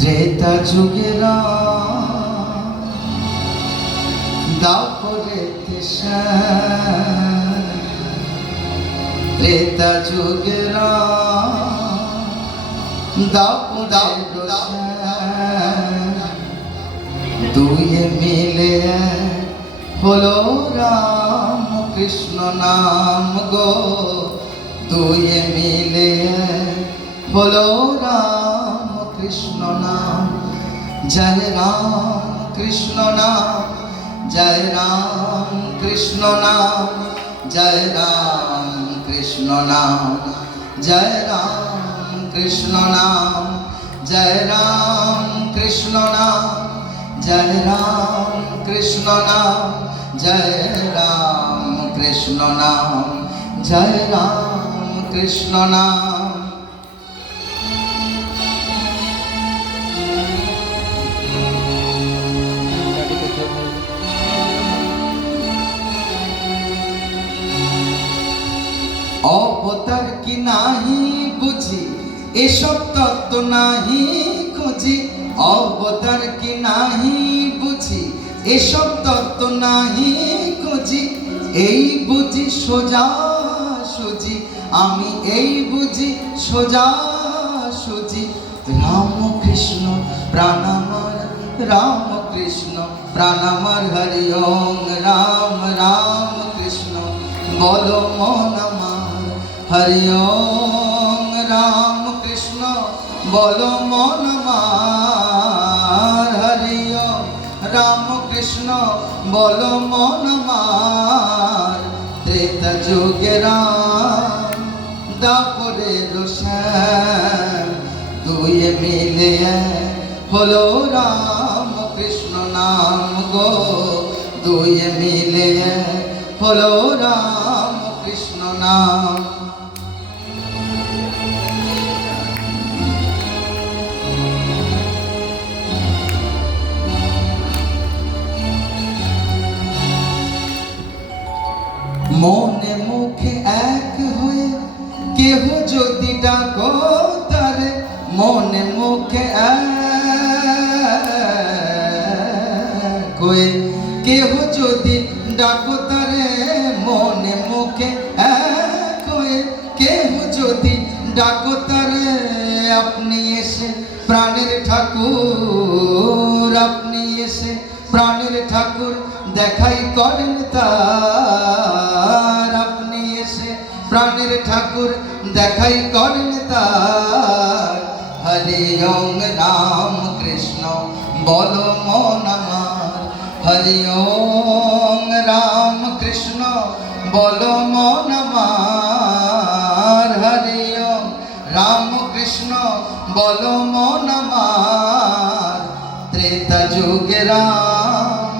ত্রেতা যুগের দাপরে ত্রেতা যুগের দুয়ে মিলে হলো রাম কৃষ্ণ নাম গো, দুয়ে মিলে হলো রাম কৃষ্ণ নাম। জয় রাম কৃষ্ণ নাম, জয় রাম কৃষ্ণ নাম, জয় রাম কৃষ্ণ নাম, জয় রাম কৃষ্ণ নাম, জয় রাম কৃষ্ণ নাম, জয় রাম কৃষ্ণ নাম, জয় রাম কৃষ্ণ নাম, জয় রাম কৃষ্ণ নাম। অবতার কি নাহি বুঝি, এসব তত্ত্ব নাহি খুঁজি। অবতার কি নাহি বুঝি, এসব তত্ত্ব নাহি খুঁজি। এই বুঝি সোজা সুজি, আমি এই বুঝি সোজা সুজি। রাম কৃষ্ণ প্রাণ আমার, রাম কৃষ্ণ প্রাণ আমার, হরি ওম রাম রাম কৃষ্ণ বলো মন আমার, হরি ওম রাম কৃষ্ণ বলো মন আমার, হরি ওম রাম কৃষ্ণ বলো মন আমার। ত্রেতা যুগে রাম দাপরে শ্যাম, দুয়ে মিলে হলো রাম কৃষ্ণ নাম গো, দুয়ে মিলে হলো রাম কৃষ্ণ নাম। মনে মুখে এক হয়ে কেহ যদি ডাকো তারে, মনে মুখে এক হয়ে কেহ যদি ডাকো তারে, মনে মুখে এক হয়ে কেহ যদি ডাকো তারে। আপনি এসে প্রাণের ঠাকুর, আপনি এসে প্রাণের ঠাকুর দেখাই করেন তার, আপনি এসে প্রাণের ঠাকুর দেখাই করেন তার। হরি ওম রাম কৃষ্ণ বলো মন আমার, হরি ওম রাম কৃষ্ণ বলো মন আমার, হরি ওম রাম কৃষ্ণ বলো মন আমার। ত্রেতা যুগে রাম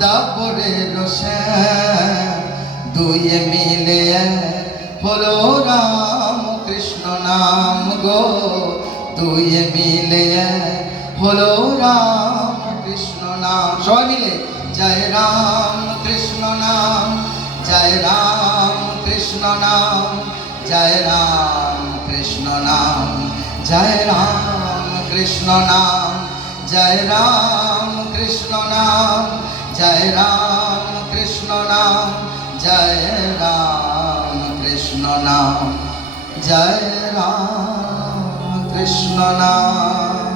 দাপরে শ্যাম, দুয়ে মিলে হলো রাম কৃষ্ণ নাম গো, দুয়ে মিলে হলো রাম কৃষ্ণ নাম। সবাই মিলে জয় রাম কৃষ্ণ নাম, জয় রাম কৃষ্ণ নাম, জয় রাম কৃষ্ণ নাম, জয় রাম কৃষ্ণ নাম, জয় রাম কৃষ্ণ নাম, জয় রাম কৃষ্ণ নাম, জয় রাম কৃষ্ণ নাম, জয় রাম কৃষ্ণ নাম।